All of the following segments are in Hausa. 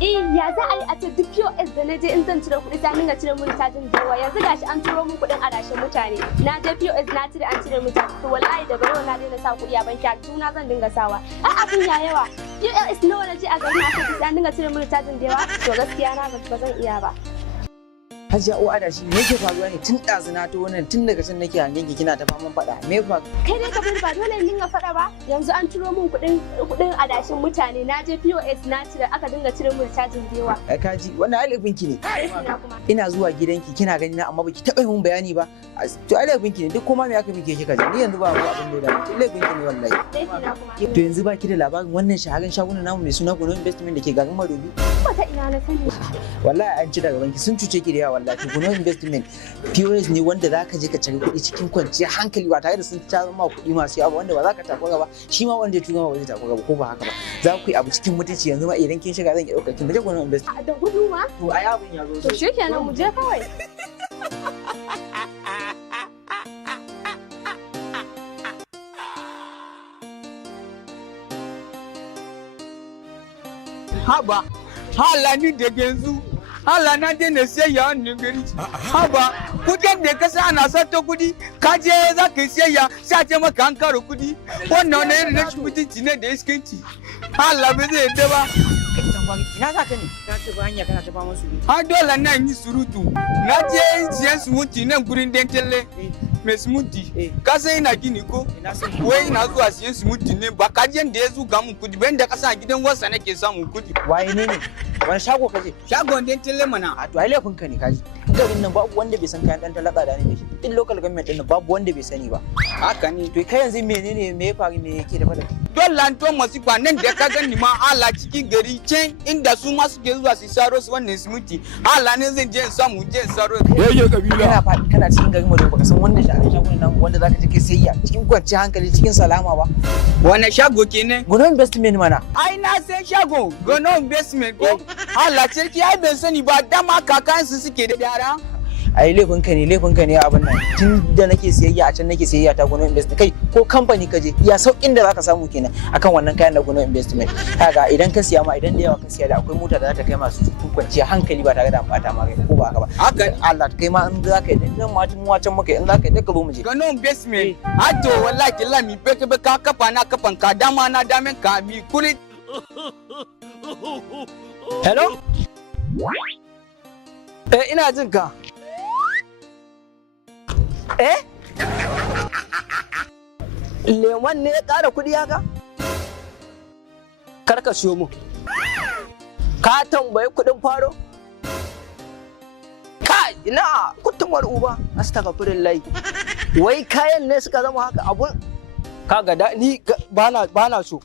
Ya za a yi a ce duk POS da na je in zan cire kuɗi sai dinga cire mun cajin da yawa. Yanzu gashi an turo mun kuɗin adashin mutane. Na je POS na cire an cire mun cajin. To wallahi daga yau na daina sa kuɗi a banki a tuna zan dinga sawa. Abin ya yawa. POS nawa na je a garin aka sai an dinga cire mun cajin da yawa. To gaskiya na ba zan iya ba. Hajiya uwa da shi me yake faruwa ne tun ɗazuna ta wannan tun daga can nake hangen ki kina ta faman faɗa me fa kai dai ka bari ba dole in dinga faɗa ba yanzu an turo min kuɗin adashin mutane na je POS na cire aka dinga cire min cajin da yawa kaji wannan alifin ki ne ina zuwa gidanki kina gani na amma baki taɓa yin bayani ba to alifin ki ne duk kuma me aka mike kika ji ni yanzu ba abin da alifin ki ne wallahi to yanzu ba ki da labarin wannan shaharan shagunan namu mai suna Gunau Investment da ke garin Madobi wata ina na sani wallahi an ci daga banki sun cuce ki da yawa wallahi Gunau Investment POS ne wanda za ka je ka cire kuɗi cikin kwanciyar hankali ba tare da sun tarar ma kuɗi masu yawa wanda ba za ka takura ba shi ma wanda ya tura ma ba zai takura ba ko ba haka ba za ku yi abu cikin mutunci yanzu ma idan kin shiga zan iya ɗaukar kin mu je Gunau Investment da gudu ma to ai abin ya zo to shikenan mu je kawai haba hala ni da yanzu hala na daina siyayya wannan gari haba kudin da ka sa ana sato kudi ka je za ka siyayya sai ce maka an karo kudi wannan wani irin rashin mutunci ne da iskanci hala ba zai yadda ba ina za ka ne ka ce ba hanya kana ta fama su ha dole na yi surutu na je siyan sumunti nan gurin dentele mai simunti ka sai ina gini ko wai ina zuwa siyan simunti ne ba ka da ya zuga mun kudi bayan da ka sa gidan wasa nake samun kudi waye ne wani shago ka je shagon dentele mana a to ai laifin ka ne kaji garin nan babu wanda bai san kayan dan talaka da ne da shi din local government din babu wanda bai sani ba haka ne to kai yanzu menene me ya faru me yake da fada dole an to masifa nan da ka gani ma ala cikin gari can inda su ma suke zuwa su saro su wannan siminti ala ne zan je in samu je in saro yayye kabila kana faɗi kana cikin garin mu da baka san wannan shagunan nan wanda zaka je kai sayya cikin kwanciyar hankali cikin salama ba wannan shago kenan Gunau Investment mana ai na san shago Gunau Investment ko ala cerki ai ban sani ba dama kakansu suke da yara ai laifin ka ne abin nan tun da nake sayayya a can nake sayayya ta Gunau Investment kai ko kamfani ka je ya saukin da zaka samu kenan akan wannan kayan na Gunau Investment kaga idan ka siya ma idan da yawa ka siya da akwai mota da za ta kai masu kwanciya hankali ba tare da bata ma kai ko ba haka ba haka Allah kai ma in za ka yi dan ma tun wacan muka in za ka yi ka zo mu je Gunau Investment ato wallahi lami beke ka kafa na kafan ka dama na damen ka mi kuri hello ina jin ka lemon ne ya ƙara kuɗi haka? Kar ka siyo mu. Ka tambayi kuɗin faro? Kai, ina kutumar uba, astaghfirullah. Wai kayan ne suka zama haka abun? Kaga da ni bana so.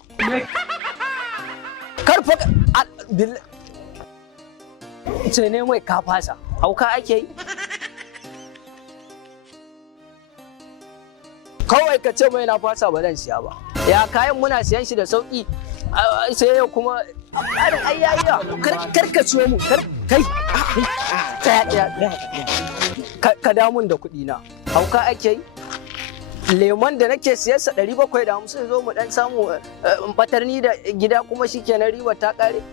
Kar fa ce ne mai ka fasa. Hauka ake yi? Kawai ka ce mai na fasa ba zan siya ba. Ya kayan muna siyan shi da sauki sai yau kuma ai yayi kar ka ciyo mu kai ka damun da kuɗi na. Hauka ake yi? Lemon da nake siyar sa 750 zo mu dan samu batarni da gida kuma shikenan riba ta kare.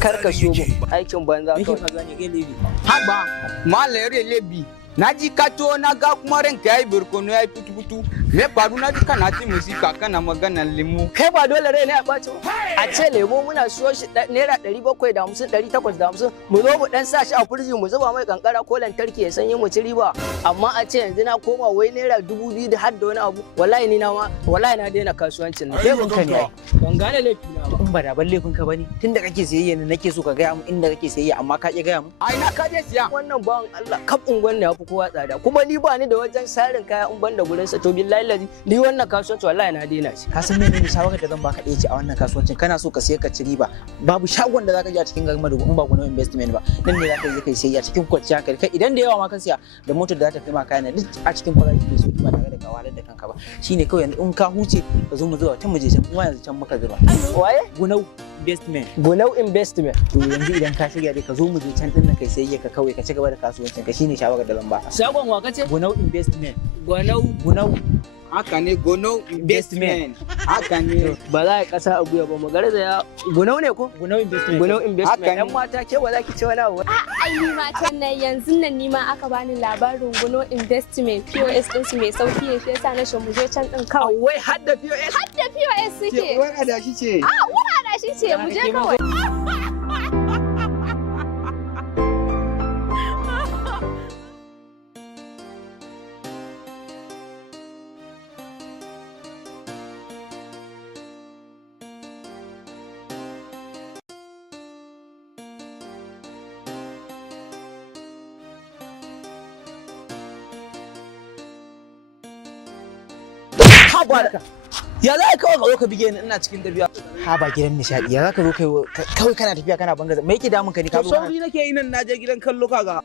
Kar ka ciyo mu aikin banza kawai. haba malayar lebi na ji kato na ga kuma ranka yayi barkono yayi putu me faru na ji kana ji musika kana maganar lemu kai ba dole rai ne a ɓaci a ce lemo muna siyo shi naira 750 850 mu zo mu dan sa shi a firji mu zuba mai kankara ko lantarki ya sanyi mu ci riba amma a ce yanzu na koma wai naira 2000 da har da wani abu wallahi na daina kasuwancin nan laifin ka ne ban gane laifi na ba in ba da ban laifin ka bane tunda kake sayayya ne nake so ka gaya mu inda kake sayayya amma ka ki gaya mu ai na ka je siya wannan bawan Allah kaf ungon ne yafi kowa tsada kuma ni ba ni da wajen sarin kaya in ban da gurin sa to billahi lazi ni wannan kasuwanci wallahi na daina shi ka san menene shawarar da zan baka ɗaya ce a wannan kasuwancin kana so ka siya ka ci riba babu shagon da zaka je a cikin garin Madobi in ba Gunau Investment ba nan ne zaka je kai sayayya cikin kwanciya kai idan da yawa ma ka siya da motar da za ta kai ma kayan duk a cikin farashi da sauki ba tare da ka wahalar da kanka ba shine kawai yanzu in ka huce ka zo mu zuba ta mu je can kuma yanzu can muka zuba waye Gunau Investment Gunau Investment to yanzu idan ka shirya dai ka zo mu je can din nan kai sayayya ka kawai ka ci gaba da kasuwancin ka shine shawarar da zan baka shagon wa kace Gunau Investment Gunau haka ne Gunau investment haka ne Ba za a kasa a guya ba mu garzaya. Gunau ne ko? Gunau investment. Gunau investment. Haka ne. Yan mata ke ba za ki ce wani abu. Ai ni matan nan yanzu nan ni ma aka bani labarin Gunau investment POS din su mai sauki ne shi yasa na shi mu je can din kawai. Wai har da POS. Har da POS suke. wani adashi ce Wura shi ce mu je kawai. Haba ya za ka kawai zo ka bige ni ina cikin tafiya. Haba gidan nishadi ya za ka zo kawai kana tafiya kana bangaza me yake damun ka ne ka zo sauri nake yi nan naje gidan kallo kaga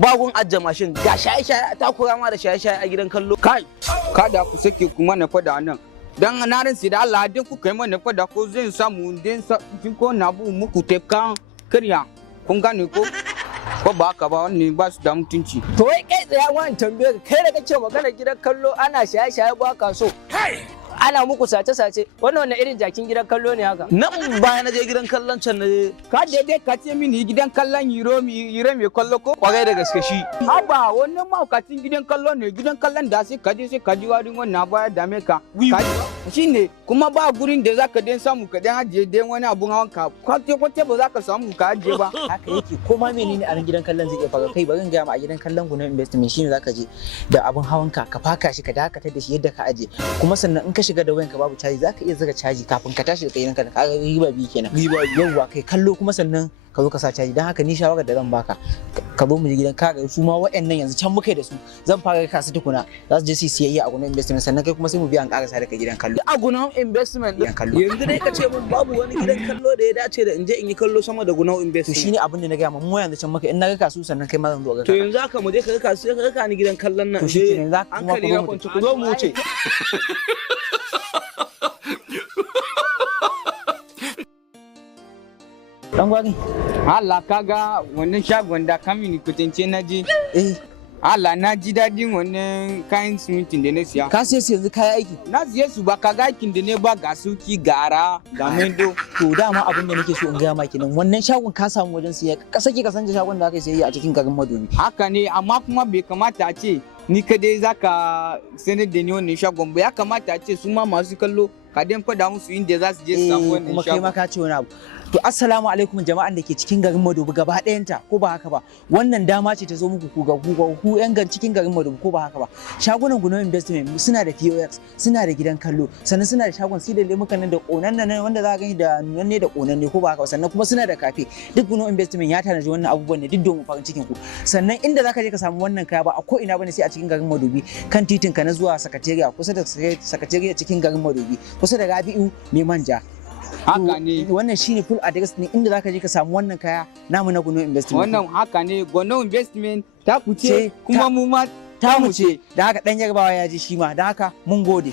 bagun ajja mashin ga shaye-shaye ta kura ma da shaye-shaye a gidan kallo. kai kada ku sake kuma na fada nan dan na ran sai da Allah din ku kai mana fada ko zan samu din ko na bu muku tefkan kirya kun gane ko ba haka ba wannan ba su da mutunci. To wai kai tsaya wani tambaye ka kai da kace magana gidan kallo ana shaye-shaye ba ka so. Ana muku sace-sace wannan irin jakin gidan kallo ne haka. Nan baya na je gidan kallon can na je. Ka daidai ka ce mini gidan kallon hiro mai kallo ko? Kwarai da gaske shi. Haba wannan mahaukacin gidan kallo ne gidan kallon da sai ka ji warin wannan baya dame ka. Shi ne kuma ba gurin da zaka den samu ka den ajiye den wani abun hawan ka kwate ba za ka samu ka ajiye ba. Haka yake ko ma menene a gidan kallon zai iya faru kai bari in gaya ma a gidan kallon Gunau investment shine zaka je da abun hawan ka faka shi ka dakatar da shi yadda ka aje kuma sannan in ka shiga da wayanka babu caji zaka iya zira caji kafin ka tashi da kai ka ga riba bi kenan. Yawwa kai kallo kuma sannan ka zo ka sa caji dan haka ni shawarar da zan baka ka zo mu je gidan ka su ma waɗannan yanzu can muke da su zan fara ka su tukuna za su je su siyayya a Gunau investment sannan kai kuma sai mu biya an karasa da kai gidan kallo. A Gunau investment yanzu dai ka ce mun babu wani gidan kallo da ya dace da in je in yi kallo sama da Gunau To investment. shine abin da na gaya mu yanzu can muka in na ga kasu sannan kai ma zan zo ga To yanzu haka mu je ka raka su ka raka ni gidan kallon nan. To shi kenan za ku kuma hankali na kwance ku zo mu wuce. dan gwari. Allah kaga wannan shagon da kamini kutance na je. Allah na ji dadin wannan kayan simintin da na siya. Ka sai yanzu kaya aiki. Na siye su ba kaga aikin da ne ba ga Sauki gara ga Mendo. To dama abin da nake so in gaya maki nan wannan shagon ka samu wajen siya ka sake ka sanje shagon da aka sayayya a cikin garin Madobi. Haka ne amma kuma bai kamata a ce ni kadai zaka sanar da ni wannan shagon ba ya kamata a ce su ma masu kallo ka den fada musu inda za su je su samu wannan kuma kai ma shagon. ka ce wani abu. To assalamu alaikum jama'an da ke cikin garin Madobi gaba ɗayanta ko ba haka ba wannan dama ce ta zo muku ku yan cikin garin Madobi ko ba haka ba shagunan Gunau investment suna da POX suna da gidan kallo sannan suna da shagon sai da lemukan nan da konan nan wanda za ka gani da nunanne da konan ne ko ba haka ba sannan kuma suna da kafe duk Gunau investment ya tanaji wannan abubuwan ne duk domin farin cikin ku sannan inda za ka je ka samu wannan kaya ba a ko ina bane sai a cikin garin Madobi kan titin ka na zuwa sakatariya kusa da sakatariya cikin garin Madobi kusa da Rabi'u mai manja. Haka ne. Wannan shine full address ne inda zaka je ka samu wannan kaya namu na Gunau investment. Wannan haka ne Gunau investment ta kuce kuma mu ma ta mu ce da haka dan yarbawa ya ji shi ma da haka mun gode.